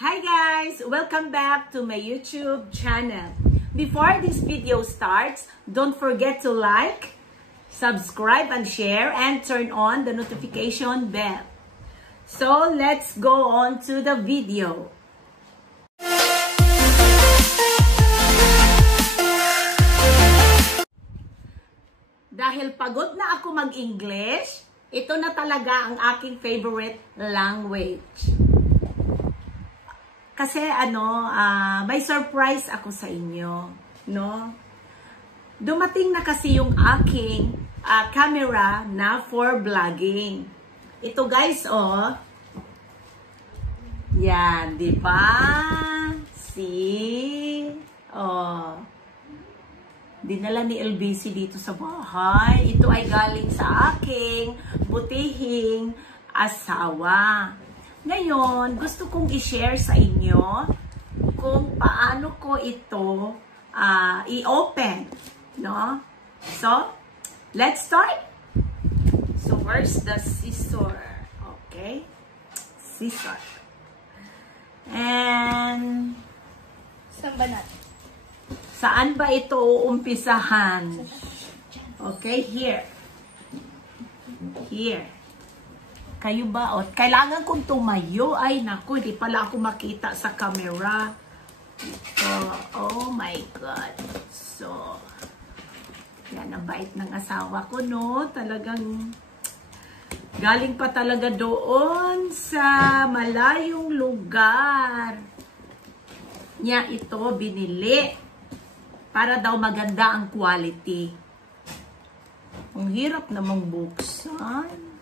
Hi guys! Welcome back to my YouTube channel. Before this video starts, don't forget to like, subscribe and share, and turn on the notification bell. So let's go on to the video. Dahil pagod na ako mag-English, ito na talaga ang aking favorite language. Kasi may surprise ako sa inyo, no? Dumating na kasi yung aking camera na for vlogging. Ito guys, oh. Yan, di ba? See? Oh. Dinala ni LBC dito sa bahay. Ito ay galing sa aking butihing asawa. Ngayon, gusto kong i-share sa inyo kung paano ko ito i-open, no? So, let's start. So, where's the scissor? Okay. Scissor. And saan ba natin? Saan ba ito uumpisahan? Okay, here. Here. Kayo ba? O, kailangan kong tumayo. Ay, naku, hindi pala ako makita sa camera. Oh my God. So, yan ang bait ng asawa ko, no? Talagang, galing pa talaga doon sa malayong lugar. Niya ito binili para daw maganda ang quality. Ang hirap namang buksan.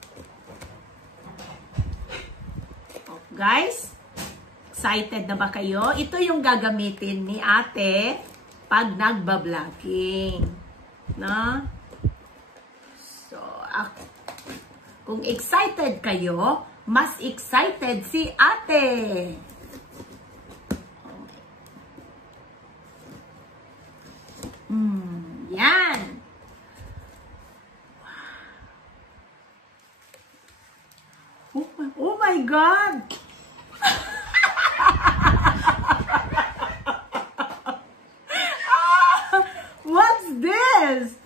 Guys, excited na ba kayo? Ito yung gagamitin ni ate pag nagba-vlogging. No? So, kung excited kayo, mas excited si ate. Yan. Oh my God! What's this?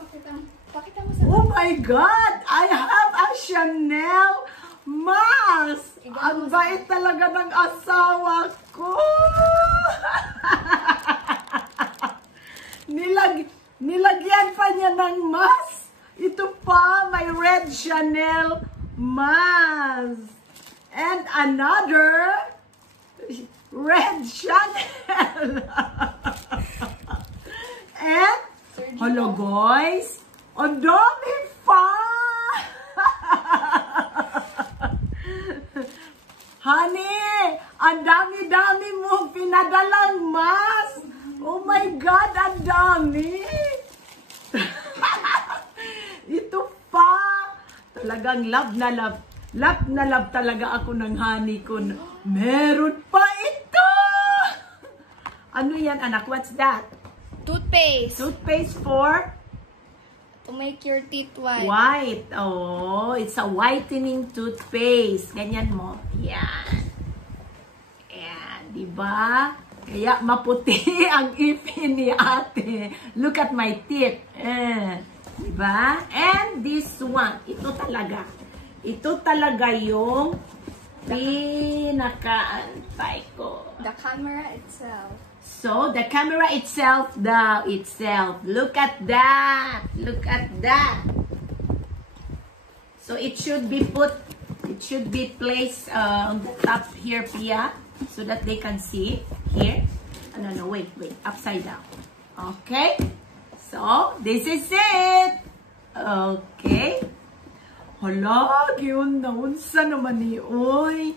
Pakita mo sa... Oh my God! I have a Chanel mask! Ang bait talaga ng asawa ko! Nilagyan pa niya ng mask. Ito pa, may red Chanel mask. And another red Chanel. And, hello guys, ang dami pa! Honey, ang dami-dami mo pinadalang mask. Oh my God, ang dami! Ito pa! Talagang love na love talaga ako ng honey ko. Meron pa ito! Ano yan, anak? What's that? Toothpaste. Toothpaste for? To make your teeth white. White. Oh, it's a whitening toothpaste. Ganyan mo. Yan. Yan, diba? Kaya maputi ang ipin ni ate. Look at my teeth. Diba? And this one. Ito talaga. Ito talaga yung pinakaantay ko. The camera itself. So, the camera itself, look at that. Look at that. So, it should be placed on the top here, Pia, so that they can see. Here. No, wait. Upside down. Okay. So, this is it. Okay. Hala, yun na. Unsa naman ni Oy.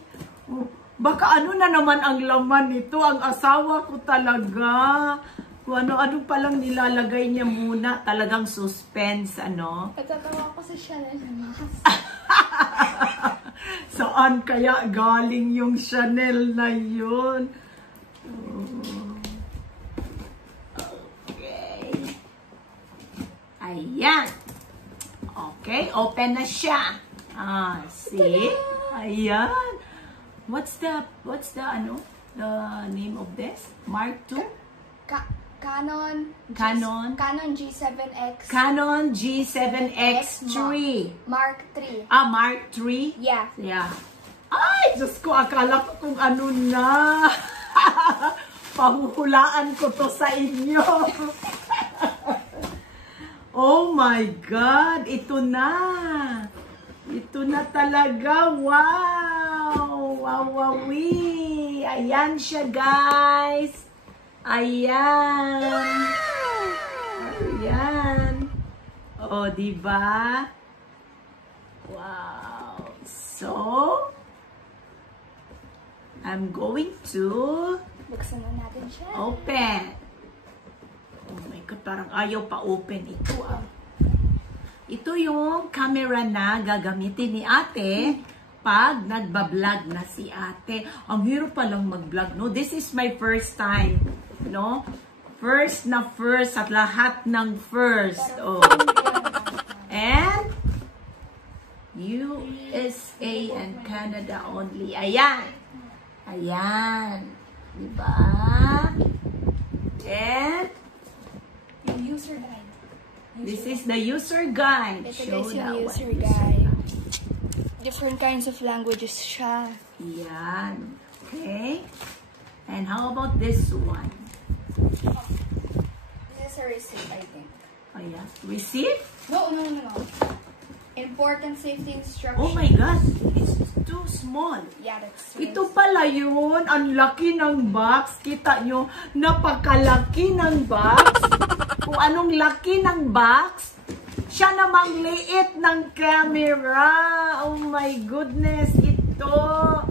Baka ano na naman ang laman nito. Ang asawa ko talaga. Kung ano-ano palang nilalagay niya muna. Talagang suspense, ano. Natatawa ko sa Chanel mask. Saan kaya galing yung Chanel na yun? Okay. Ayan. Okay, open na siya. See? Ayan. What's the ano? the name of this? Mark II? Canon. Canon. Canon G7X. Canon G7X3. Mark III. Ah, Mark III? Yeah. Yeah. Ay, Diyos ko, akala ko kung ano na. Pahuhulaan ko to sa inyo. Oh my God, ito na. Ito na talaga. Wow. Wawawi. Ayan siya, guys. Ayan. Ayan. Oh, diba? Wow. So, I'm going to Buksan na natin siya. open. Oh my God, parang ayaw pa open ito ah. Ito yung camera na gagamitin ni ate pag nagbablog na si ate. Ang hirap palang mag-vlog, no? This is my first time, no? First na first at lahat ng first. Oh. And USA and Canada only. Ayan. Ayan. Diba? And Yung user guide. this is the user guide. Ito Show guys that yung one. user guide. Different kinds of languages siya. Yan. Okay. And how about this one? This is a receipt, I think. Oh, yeah. Receipt? No. Important safety instructions. Oh my God. It's too small. Yeah, that's Ito pala yun. Ang laki ng box. Kita nyo, napakalaki ng box. Kung anong laki ng box, siya namang liit ng camera. Oh my goodness. Ito.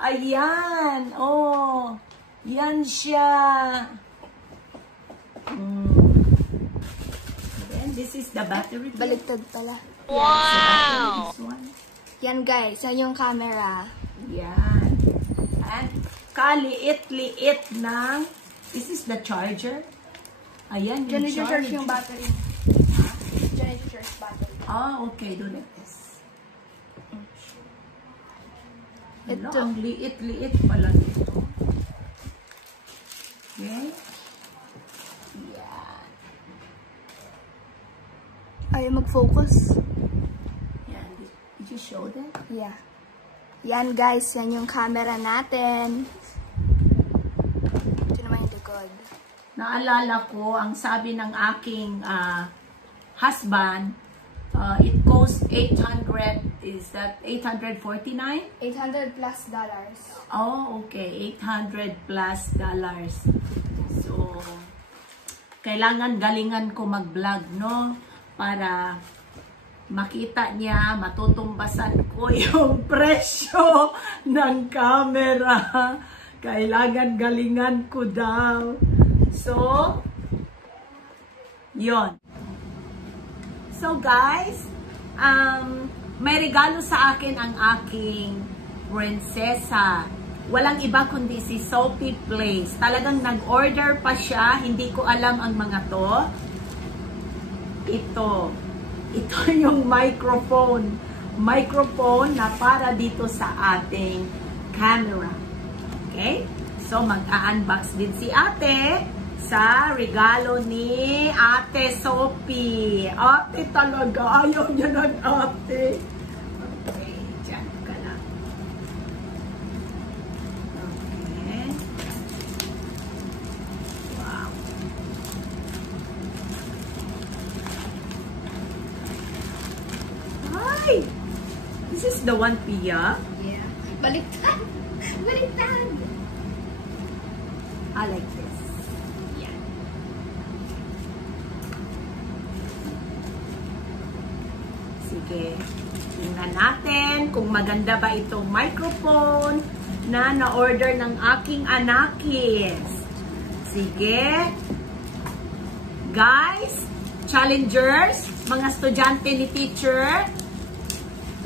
Ayan. Oh. Yan siya. Then, this is the battery. Baligtad pala. Wow! This one. Yan guys, yan yung camera. Yan. And kaliit-liit ng, this is the charger. Ayan Diyan yung i-charge charger. yung battery. Diyan i-charge battery. Ah, okay. Do like this. Ito. Ito. Ang liit-liit pala nito. Okay. Yan. Ayaw mag-focus. Yan. Did you show them? Yeah. Yan guys, yan yung camera natin. Ito naman yung likod. Naalala ko, ang sabi ng aking husband, it costs 800, is that 849? $800 plus. Oh, okay. $800 plus. So, kailangan galingan ko mag-vlog, no? Para makita niya, matutumbasan ko yung presyo ng camera. Kailangan galingan ko daw. So, yon. So guys, may regalo sa akin ang aking prinsesa. Walang iba kundi si Sophie Place. Talagang nag-order pa siya. Hindi ko alam ang mga to. Ito yung microphone. Microphone na para dito sa ating camera. Okay? So, mag-unbox din si ate sa regalo ni Ate Sophie. Ate talaga. Ayaw niya ng ate. Okay, dyan ka lang. Okay. Wow. Hi! This is the one, Pia. Yeah. Baliktad! Baliktad! I like this. Yan. Sige. Tingnan natin kung maganda ba itong microphone na na-order ng aking anakis. Sige. Guys, challengers, mga estudyante ni teacher,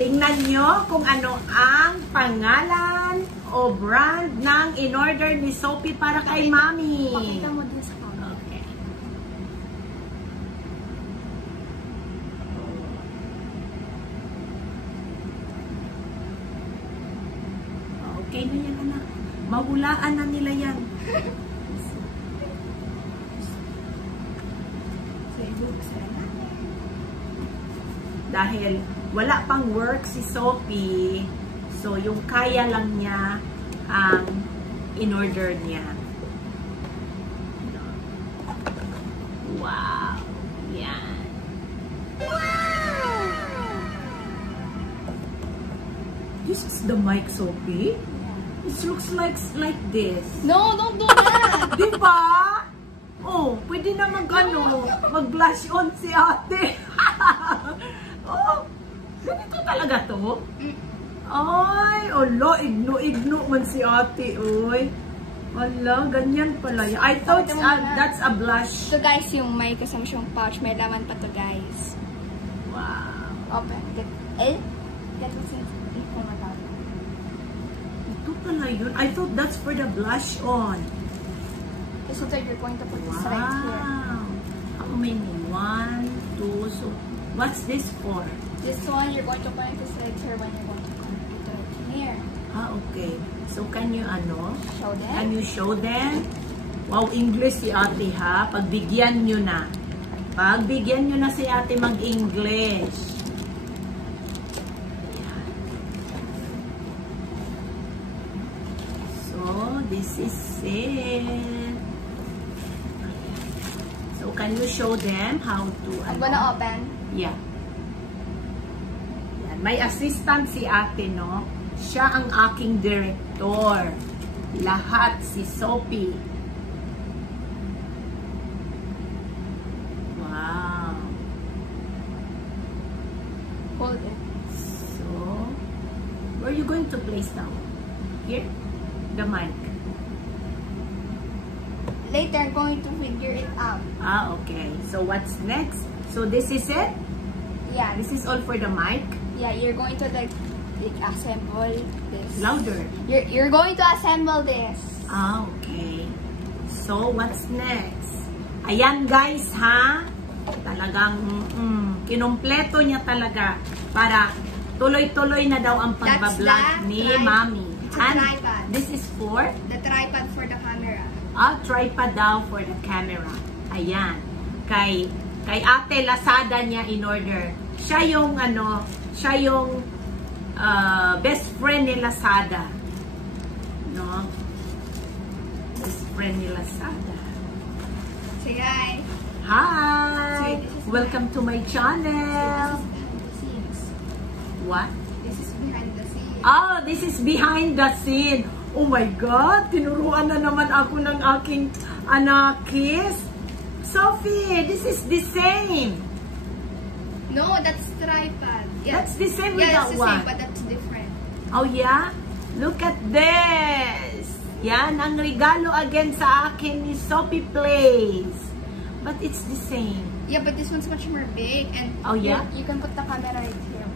tingnan nyo kung ano ang pangalan o brand ng in-order ni Sophie para kay Mami. Pakita mo din sa camera. Okay. Okay na yan, anak. Mahulaan na nila yan. So it looks like Dahil wala pang work si Sophie, so yung kaya lang niya ang in-order niya. Wow! Yan. Wow! This is the mic, Sophie. It looks like this. No, don't do that! Diba? Oh, pwede na mag-blush on si ate. Oh, ganito talaga to? Ay, olo, igno man si ate, oy. Wala, ganyan pala yan. I thought that's a blush. So guys, yung may kasama siyang pouch, may laman pa to guys. Wow. Open. Get what's in oh my god. Ito pala yun. I thought that's for the blush on. So you're going to put this right here. Wow. How many? 1, 2, so what's this for? This one, you're going to put this right here when you're going to put it here. Ah, okay. So, can you Show them? Can you show them? Wow, English si ate ha. Pagbigyan nyo na. Pagbigyan nyo na si ate mag-English. So, this is it. So, can you show them how to, I'm gonna open. Yeah. Yan. May assistant si ate, no? Siya ang aking director. Lahat si Sophie. Wow. Hold it. So, where are you going to place now? Here? The mic. Later, I'm going to figure it out. Ah, okay. So, what's next? So, this is it? Yeah, This is all for the mic? yeah, you're going to like assemble this. Louder. You're going to assemble this. Ah, okay. So, what's next? Ayan guys, ha? Talagang kinumpleto niya talaga para tuloy-tuloy na daw ang pagbablog That's the ni tripod. Mami. It's a tripod. This is for? The tripod for the camera. Tripod daw for the camera. Ayan. Kay Ate Lazada niya in order. Siya yung best friend ni Lazada. No? Best friend ni Lazada. So guys, Hi! So, this is Welcome to my channel. behind the scenes. What? This is behind the scenes. Oh, this is behind the scene. Oh my God! Tinuruan na naman ako ng aking anakis. Sophie, this is the same. No, that's tripod. Yeah. That's the same with Yeah, that that's the one. same, but that's different. Oh yeah? Look at this. Yan ang regalo again sa akin ni Sophie Plays. But it's the same. Yeah, but this one's much more big, and Oh, yeah? you can put the camera right here.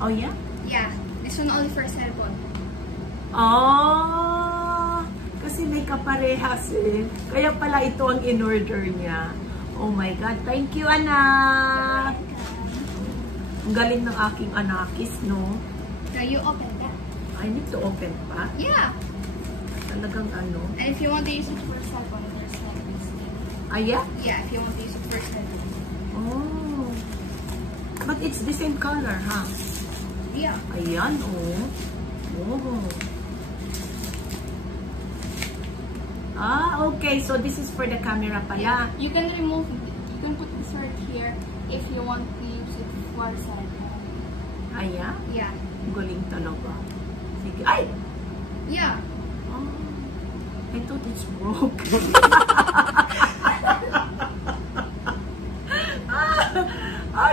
Oh yeah? Yeah, this one only for cellphone. Oh, kasi may kaparehas eh. Kaya pala ito ang in-order niya. Oh my God. Thank you, anak. Ang galing ng aking anakis, no? Now you open that. I need to open pa. Yeah, Talagang ano. and if you want to use it for cellphone, there's like this. Yeah? Yeah, if you want to use it for cellphone. Oh. But it's the same color, ha? Yeah. Ayan, oh. Oh. Ah, okay. So, this is for the camera pala. You can remove, you can put this right here if you want to use it for cellphone. Ayan. Yeah. Galing talaga. Sige. Ay! Yeah. Oh, I thought it's broken.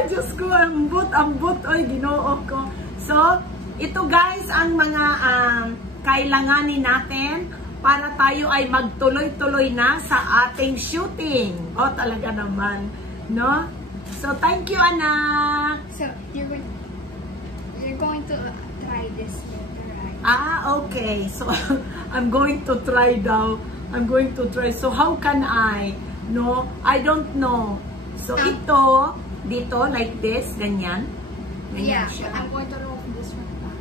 Diyos ko, ambot, oy, ginoo ko. So, ito guys, ang mga kailanganin natin para tayo ay magtuloy-tuloy na sa ating shooting. Oh, talaga naman, no? So, thank you, anak. So you're going to try this later, right? Ah, okay. So, I'm going to try daw. I'm going to try. So, how can I? No, I don't know. So, ito, dito, like this, ganyan. Ganyan Yeah, siya. I'm going to remove this one back.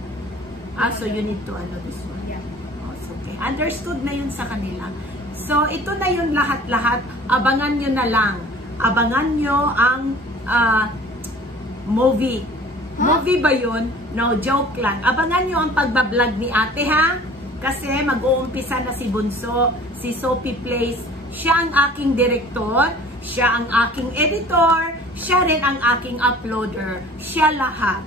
Ah, so you need to, this one. Yeah. Oh, so, okay. Understood na yun sa kanila. So, ito na yun lahat-lahat. Abangan nyo na lang. Abangan nyo ang movie. Movie ba yun? No, joke lang. Abangan nyo ang pagbablog ni ate, ha? Kasi mag-uumpisa na si Bunso, si Sophie Plays. Siya ang aking director, siya ang aking editor, siya rin ang aking uploader. Siya lahat.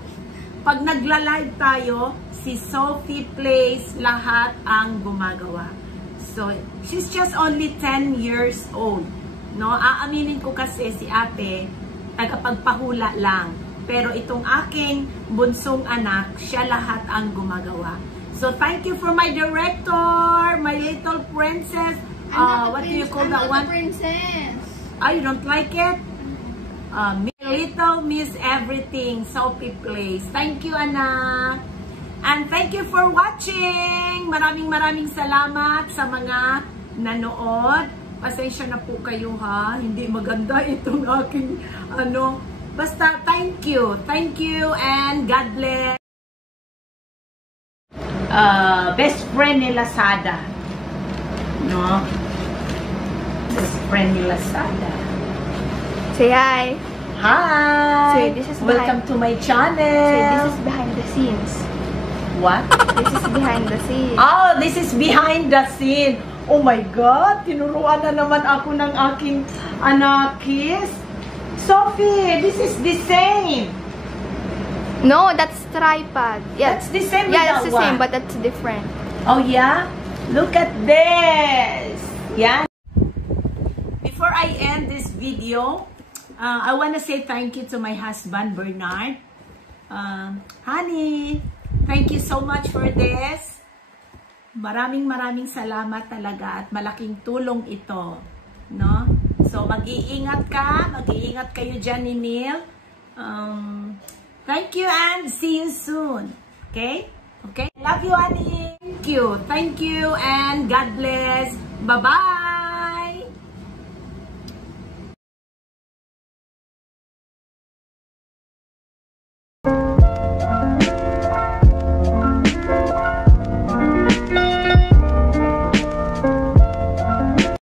Pag nagla-live tayo, si Sophie Plays lahat ang gumagawa. So, she's just only 10 years old. No? Aaminin ko kasi si ate, tagapagpahula lang. Pero itong aking bunsong anak, siya lahat ang gumagawa. So, thank you for my director, my little princess. What do you call that one? Princess. Oh, you don't like it? Little Miss Everything, Sophie Plays. Thank you, anak. And thank you for watching. Maraming salamat sa mga nanood. Pasensya na po kayo, ha. Hindi maganda itong aking Basta, thank you. Thank you and God bless. Best friend ni Lazada. No? Best friend ni Lazada. Say hi. Hi! So, this is welcome to my channel. So, this is behind the scenes. What? This is behind the scenes. Oh, this is behind the scene. Oh my God! Tinuruan na naman ako ng aking anakis. Sophie, this is the same. No, that's tripod. Yeah, That's the same. yeah, that's the same, one. but that's different. Oh yeah? Look at this. Yeah. Before I end this video, I want to say thank you to my husband, Bernard. Honey, thank you so much for this. Maraming salamat talaga at malaking tulong ito. No? So, mag-iingat ka. Mag-iingat kayo dyan ni Neil. Thank you and see you soon. Okay? Okay? Love you, honey. Thank you. Thank you and God bless. Bye-bye.